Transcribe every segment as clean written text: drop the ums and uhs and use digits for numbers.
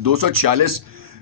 246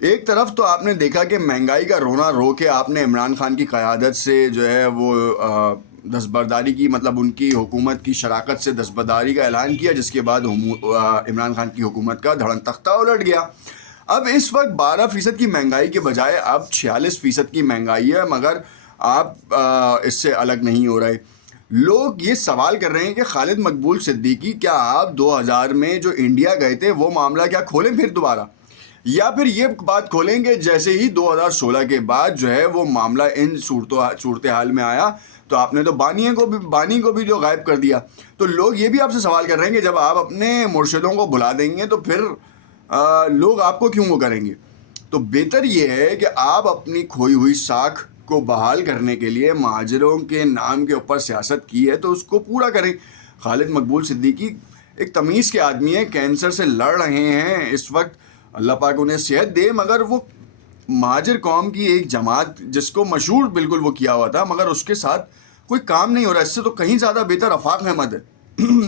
ایک طرف تو آپ نے دیکھا کہ مہنگائی کا رونا رو کے آپ نے عمران خان کی قیادت سے جو ہے وہ دستبرداری کی، مطلب ان کی حکومت کی شراکت سے دستبرداری کا اعلان کیا، جس کے بعد عمران خان کی حکومت کا دھڑن تختہ الٹ گیا. اب اس وقت 12% کی مہنگائی کے بجائے اب 46% کی مہنگائی ہے، مگر آپ اس سے الگ نہیں ہو رہے. لوگ یہ سوال کر رہے ہیں کہ خالد مقبول صدیقی، کیا آپ 2000 میں جو انڈیا گئے تھے وہ معاملہ کیا کھولیں پھر دوبارہ، یا پھر یہ بات کھولیں گے جیسے ہی 2016 کے بعد جو ہے وہ معاملہ ان صورتحال میں آیا تو آپ نے تو بانی کو بھی جو غائب کر دیا. تو لوگ یہ بھی آپ سے سوال کر رہے ہیں کہ جب آپ اپنے مرشدوں کو بلا دیں گے تو پھر لوگ آپ کو کیوں وہ کریں گے. تو بہتر یہ ہے کہ آپ اپنی کھوئی ہوئی ساکھ کو بحال کرنے کے لیے مہاجروں کے نام کے اوپر سیاست کی ہے تو اس کو پورا کریں. خالد مقبول صدیقی ایک تمیز کے آدمی ہیں، کینسر سے لڑ رہے ہیں اس وقت، اللہ پاک انہیں صحت دے، مگر وہ مہاجر قوم کی ایک جماعت جس کو مشہور بالکل وہ کیا ہوا تھا، مگر اس کے ساتھ کوئی کام نہیں ہو رہا. اس سے تو کہیں زیادہ بہتر آفاق احمد ہے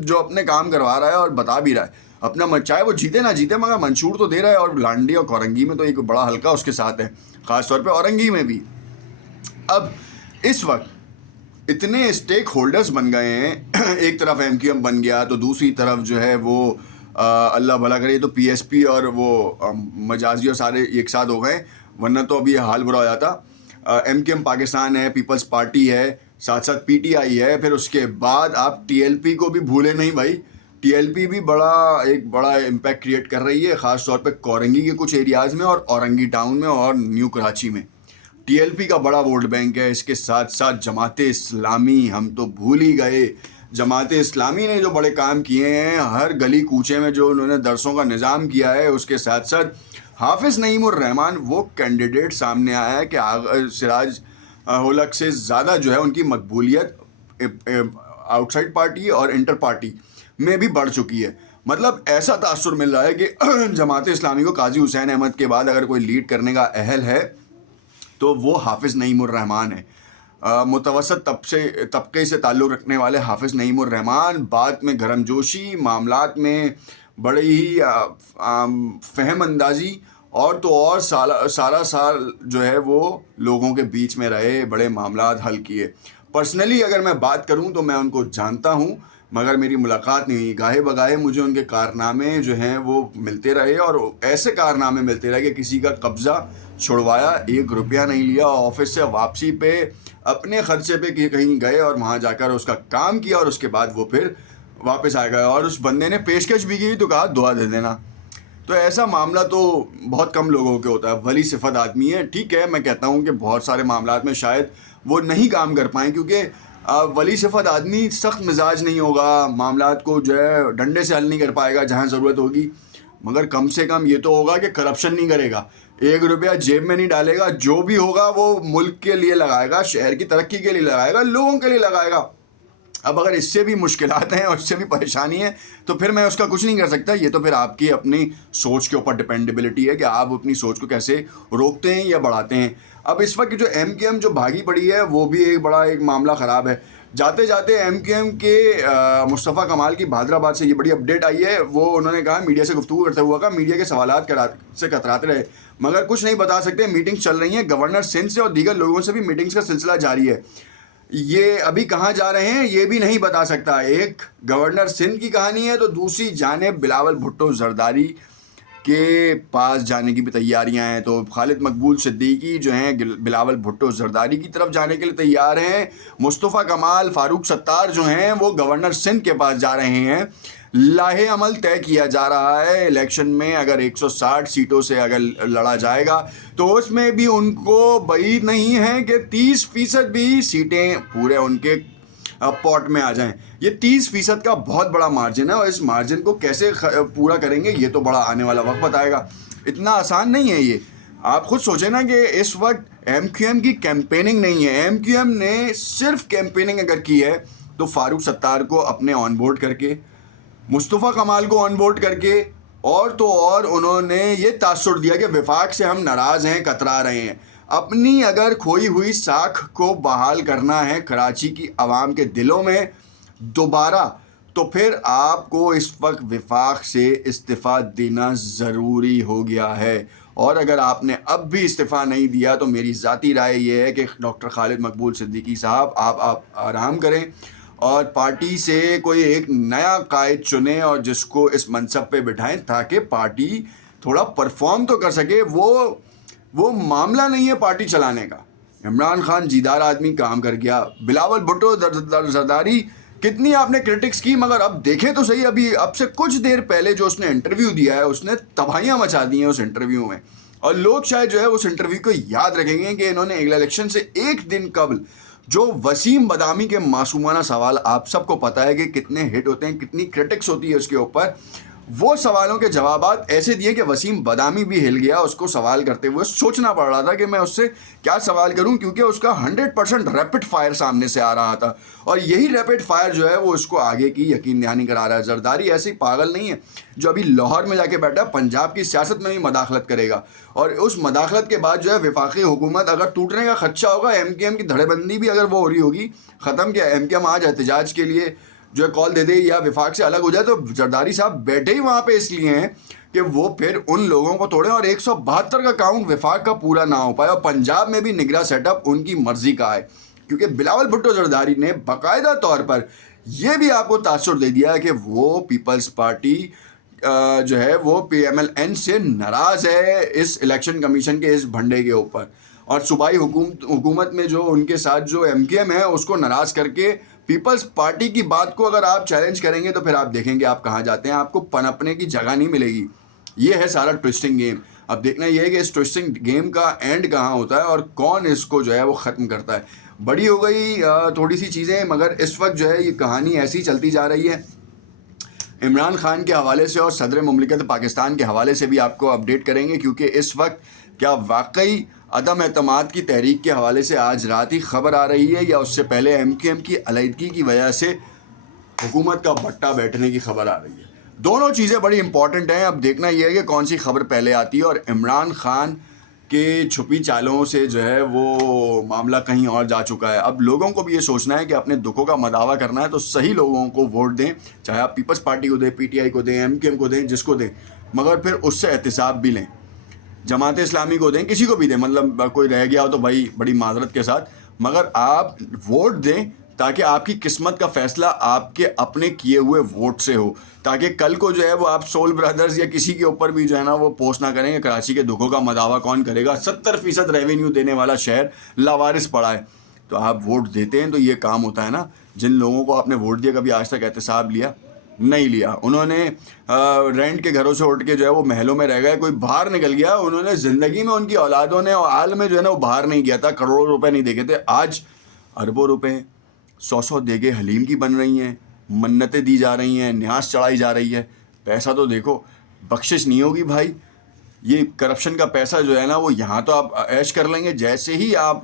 جو اپنے کام کروا رہا ہے اور بتا بھی رہا ہے اپنا، چاہے وہ جیتے نہ جیتے مگر منشور تو دے رہا ہے. اور لانڈی اور کورنگی میں تو ایک بڑا حلقہ اس کے ساتھ ہے، خاص طور پہ اورنگی میں بھی. اب اس وقت اتنے اسٹیک ہولڈرز بن گئے ہیں، ایک طرف ایم کیو ایم بن گیا تو دوسری طرف جو ہے وہ اللہ بھلا کرے تو پی ایس پی اور وہ مجازی اور سارے ایک ساتھ ہو گئے، ورنہ تو ابھی حال برا ہو جاتا. ایم کیو ایم پاکستان ہے، پیپلز پارٹی ہے، ساتھ ساتھ پی ٹی آئی ہے، پھر اس کے بعد آپ ٹی ایل پی کو بھی بھولے نہیں بھائی. ٹی ایل پی بھی ایک بڑا امپیکٹ کریٹ کر رہی ہے، خاص طور پہ کورنگی کے کچھ ایریاز میں اور اورنگی ٹاؤن میں اور نیو کراچی میں. ٹی ایل پی کا بڑا ووٹ بینک ہے. اس کے ساتھ ساتھ جماعت اسلامی، ہم تو بھول ہی گئے، جماعت اسلامی نے جو بڑے کام کیے ہیں، ہر گلی کوچے میں جو انہوں نے درسوں کا نظام کیا ہے. اس کے ساتھ ساتھ حافظ نعیم الرحمان وہ کینڈیڈیٹ سامنے آیا ہے کہ سراج ہولک سے زیادہ جو ہے ان کی مقبولیت آؤٹ سائڈ پارٹی اور انٹر پارٹی میں بھی بڑھ چکی ہے. مطلب ایسا تاثر مل رہا ہے کہ جماعت اسلامی کو قاضی حسین احمد کے بعد اگر کوئی لیڈ کرنے کا اہل ہے تو وہ حافظ نعیم الرحمان ہے. متوسط طبقے سے تعلق رکھنے والے حافظ نعیم الرحمان بعد میں گرم جوشی، معاملات میں بڑے ہی فہم اندازی اور تو اور سارا سال جو ہے وہ لوگوں کے بیچ میں رہے، بڑے معاملات حل کیے. پرسنلی اگر میں بات کروں تو میں ان کو جانتا ہوں مگر میری ملاقات نہیں ہوئی. گاہے بگاہے مجھے ان کے کارنامے جو ہیں وہ ملتے رہے، اور ایسے کارنامے ملتے رہے کہ کسی کا قبضہ چھڑوایا، 1 روپیہ نہیں لیا، آفس سے واپسی پہ اپنے خرچے پہ کہیں گئے اور وہاں جا کر اس کا کام کیا اور اس کے بعد وہ پھر واپس آئے گا. اور اس بندے نے پیشکش بھی کی تو کہا دعا دے دینا. تو ایسا معاملہ تو بہت کم لوگوں کے ہوتا ہے. ولی صفت آدمی ہے. ٹھیک ہے، میں کہتا ہوں کہ بہت سارے معاملات میں شاید وہ نہیں کام کر پائیں کیونکہ ولی صفت آدمی سخت مزاج نہیں ہوگا، معاملات کو جو ہے ڈنڈے سے حل نہیں کر پائے گا جہاں ضرورت ہوگی، مگر کم سے کم یہ تو ہوگا کہ کرپشن نہیں کرے گا، 1 روپیہ جیب میں نہیں ڈالے گا، جو بھی ہوگا وہ ملک کے لیے لگائے گا، شہر کی ترقی کے لیے لگائے گا، لوگوں کے لیے لگائے گا. اب اگر اس سے بھی مشکلات ہیں اور اس سے بھی پریشانی ہے تو پھر میں اس کا کچھ نہیں کر سکتا. یہ تو پھر آپ کی اپنی سوچ کے اوپر ڈپینڈیبلٹی ہے کہ آپ اپنی سوچ کو کیسے روکتے ہیں یا بڑھاتے ہیں. اب اس وقت جو ایم کیو ایم جو بھاگی پڑی ہے وہ بھی ایک معاملہ خراب ہے. جاتے جاتے ایم کیو ایم کے مصطفیٰ کمال کی حیدرآباد سے یہ بڑی اپڈیٹ آئی ہے. وہ انہوں نے کہا میڈیا سے گفتگو کرتے ہوا، کہا میڈیا کے سوالات سے کتراتے رہے مگر کچھ نہیں بتا سکتے. میٹنگز چل رہی ہیں، گورنر سندھ سے اور دیگر لوگوں سے بھی میٹنگز کا سلسلہ جاری ہے. یہ ابھی کہاں جا رہے ہیں یہ بھی نہیں بتا سکتا. ایک گورنر سندھ کی کہانی ہے تو دوسری جانب بلاول بھٹو زرداری کے پاس جانے کی بھی تیاریاں ہیں. تو خالد مقبول صدیقی جو ہیں بلاول بھٹو زرداری کی طرف جانے کے لیے تیار ہیں. مصطفیٰ کمال، فاروق ستار جو ہیں وہ گورنر سندھ کے پاس جا رہے ہیں. لاہے عمل طے کیا جا رہا ہے. الیکشن میں اگر 160 سیٹوں سے اگر لڑا جائے گا تو اس میں بھی ان کو بعید نہیں ہے کہ 30% بھی سیٹیں پورے ان کے پاٹ میں آ جائیں. یہ 30% کا بہت بڑا مارجن ہے اور اس مارجن کو کیسے پورا کریں گے یہ تو بڑا آنے والا وقت بتائے گا. اتنا آسان نہیں ہے یہ. آپ خود سوچیں نا کہ اس وقت ایم کیو ایم کی کیمپیننگ نہیں ہے. ایم کیو ایم نے صرف کیمپیننگ اگر کی ہے تو فاروق ستار کو اپنے آن بورڈ کر کے، مصطفیٰ کمال کو آن بورڈ کر کے، اور تو اور انہوں نے یہ تاثر دیا کہ وفاق سے ہم ناراض ہیں، کترا رہے ہیں. اپنی اگر کھوئی ہوئی ساکھ کو بحال کرنا ہے کراچی کی عوام کے دلوں میں دوبارہ، تو پھر آپ کو اس وقت وفاق سے استعفیٰ دینا ضروری ہو گیا ہے. اور اگر آپ نے اب بھی استعفیٰ نہیں دیا تو میری ذاتی رائے یہ ہے کہ ڈاکٹر خالد مقبول صدیقی صاحب آپ آرام کریں اور پارٹی سے کوئی ایک نیا قائد چنیں اور جس کو اس منصب پہ بٹھائیں تاکہ پارٹی تھوڑا پرفارم تو کر سکے. وہ معاملہ نہیں ہے پارٹی چلانے کا. عمران خان جیدار آدمی کام کر گیا. بلاول بھٹو زرداری کتنی آپ نے کرٹکس کی مگر اب دیکھیں تو صحیح, اب سے کچھ دیر پہلے جو اس نے انٹرویو دیا ہے اس نے تباہیاں مچا دی ہیں اس انٹرویو میں. اور لوگ شاید جو ہے اس انٹرویو کو یاد رکھیں گے کہ انہوں نے الیکشن سے ایک دن قبل جو وسیم بدامی کے معصومانہ سوال, آپ سب کو پتہ ہے کہ کتنے ہٹ ہوتے ہیں, کتنی کرٹکس ہوتی ہے اس کے اوپر, وہ سوالوں کے جوابات ایسے دیے کہ وسیم بدامی بھی ہل گیا. اس کو سوال کرتے ہوئے سوچنا پڑ رہا تھا کہ میں اس سے کیا سوال کروں, کیونکہ اس کا 100% ریپڈ فائر سامنے سے آ رہا تھا اور یہی ریپڈ فائر جو ہے وہ اس کو آگے کی یقین دہانی کرا رہا ہے. زرداری ایسی پاگل نہیں ہے جو ابھی لاہور میں جا کے بیٹھا پنجاب کی سیاست میں بھی مداخلت کرے گا, اور اس مداخلت کے بعد جو ہے وفاقی حکومت اگر ٹوٹنے کا خدشہ ہوگا, ایم کیو ایم کی دھڑے بندی بھی اگر وہ ہو رہی ہوگی ختم, کیا ایم کیو ایم آج احتجاج کے لیے جو ہے کال دے دے یا وفاق سے الگ ہو جائے, تو زرداری صاحب بیٹھے ہی وہاں پہ اس لیے ہیں کہ وہ پھر ان لوگوں کو توڑیں اور 172 کا کاؤنٹ وفاق کا پورا نہ ہو پائے. اور پنجاب میں بھی نگراں سیٹ اپ ان کی مرضی کا ہے, کیونکہ بلاول بھٹو زرداری نے باقاعدہ طور پر یہ بھی آپ کو تاثر دے دیا ہے کہ وہ پیپلز پارٹی جو ہے وہ پی ایم ایل این سے ناراض ہے اس الیکشن کمیشن کے اس بھنڈے کے اوپر, اور صوبائی حکومت میں جو ان کے ساتھ جو ایم کیو ایم ہے اس کو ناراض کر کے پیپلز پارٹی کی بات کو اگر آپ چیلنج کریں گے تو پھر آپ دیکھیں گے آپ کہاں جاتے ہیں, آپ کو پنپنے کی جگہ نہیں ملے گی. یہ ہے سارا ٹوسٹنگ گیم. اب دیکھنا یہ ہے کہ اس ٹوسٹنگ گیم کا اینڈ کہاں ہوتا ہے اور کون اس کو جو ہے وہ ختم کرتا ہے. بڑی ہو گئی تھوڑی سی چیزیں, مگر اس وقت جو ہے یہ کہانی ایسی چلتی جا رہی ہے. عمران خان کے حوالے سے اور صدر مملکت پاکستان کے حوالے سے بھی آپ کو اپڈیٹ کریں گے, کیونکہ اس وقت کیا واقعی عدم اعتماد کی تحریک کے حوالے سے آج رات ہی خبر آ رہی ہے یا اس سے پہلے ایم کیو ایم کی علیحدگی کی وجہ سے حکومت کا بٹا بیٹھنے کی خبر آ رہی ہے. دونوں چیزیں بڑی امپورٹنٹ ہیں. اب دیکھنا یہ ہے کہ کون سی خبر پہلے آتی ہے, اور عمران خان کے چھپی چالوں سے جو ہے وہ معاملہ کہیں اور جا چکا ہے. اب لوگوں کو بھی یہ سوچنا ہے کہ اپنے دکھوں کا مداوع کرنا ہے تو صحیح لوگوں کو ووٹ دیں, چاہے آپ پیپلز پارٹی کو دیں, پی ٹی آئی کو دیں, ایم کیو ایم کو دیں, جس کو دیں, مگر پھر اس سے احتساب بھی لیں. جماعت اسلامی کو دیں, کسی کو بھی دیں, مطلب کوئی رہ گیا ہو تو بھائی بڑی معذرت کے ساتھ, مگر آپ ووٹ دیں تاکہ آپ کی قسمت کا فیصلہ آپ کے اپنے کیے ہوئے ووٹ سے ہو, تاکہ کل کو جو ہے وہ آپ سول برادرز یا کسی کے اوپر بھی جو ہے نا وہ پوسٹ نہ کریں کہ کراچی کے دکھوں کا مداوع کون کرے گا. 70% ریونیو دینے والا شہر لاوارث پڑا ہے, تو آپ ووٹ دیتے ہیں تو یہ کام ہوتا ہے نا. جن لوگوں کو آپ نے ووٹ دیا کبھی آج تک احتساب لیا نہیں لیا, انہوں نے رینٹ کے گھروں سے اٹھ کے جو ہے وہ محلوں میں رہ گئے, کوئی باہر نکل گیا, انہوں نے زندگی میں ان کی اولادوں نے اور حال میں جو ہے نا وہ باہر نہیں گیا تھا, کروڑوں روپے نہیں دیکھے تھے. آج اربوں روپے 100 دیگے حلیم کی بن رہی ہیں, منتیں دی جا رہی ہیں, نیاز چڑھائی جا رہی ہے. پیسہ تو دیکھو, بخشش نہیں ہوگی بھائی. یہ کرپشن کا پیسہ جو ہے نا وہ یہاں تو آپ عیش کر لیں گے, جیسے ہی آپ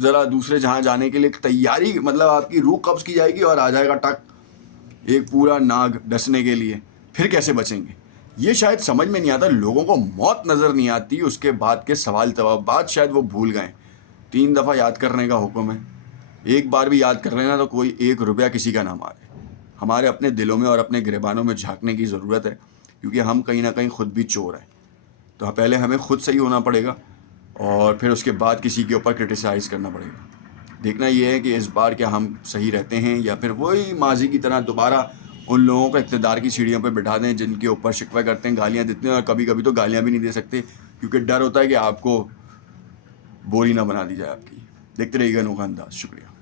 ذرا دوسرے جہاں جانے کے لیے تیاری, مطلب آپ کی روح قبض کی جائے گی اور آ جائے گا ٹک ایک پورا ناگ ڈسنے کے لیے, پھر کیسے بچیں گے؟ یہ شاید سمجھ میں نہیں آتا. لوگوں کو موت نظر نہیں آتی, اس کے بعد کے سوال جوابات شاید وہ بھول گئے. 3 دفعہ یاد کرنے کا حکم ہے, ایک بار بھی یاد کر لینا تو کوئی 1 روپیہ کسی کا نہ مارے. ہمارے اپنے دلوں میں اور اپنے گریبانوں میں جھانکنے کی ضرورت ہے, کیونکہ ہم کہیں نہ کہیں خود بھی چور ہیں. تو پہلے ہمیں خود صحیح ہونا پڑے گا اور پھر اس کے بعد کسی کے اوپر کرٹیسائز کرنا پڑے گا. دیکھنا یہ ہے کہ اس بار کیا ہم صحیح رہتے ہیں یا پھر وہی ماضی کی طرح دوبارہ ان لوگوں کو اقتدار کی سیڑھیوں پہ بٹھا دیں جن کے اوپر شکوہ کرتے ہیں, گالیاں دیتے ہیں, اور کبھی کبھی تو گالیاں بھی نہیں دے سکتے کیونکہ ڈر ہوتا ہے کہ آپ کو بوری نہ بنا دی جائے آپ کی. دیکھتے رہیے گا نوکا انداز. شکریہ.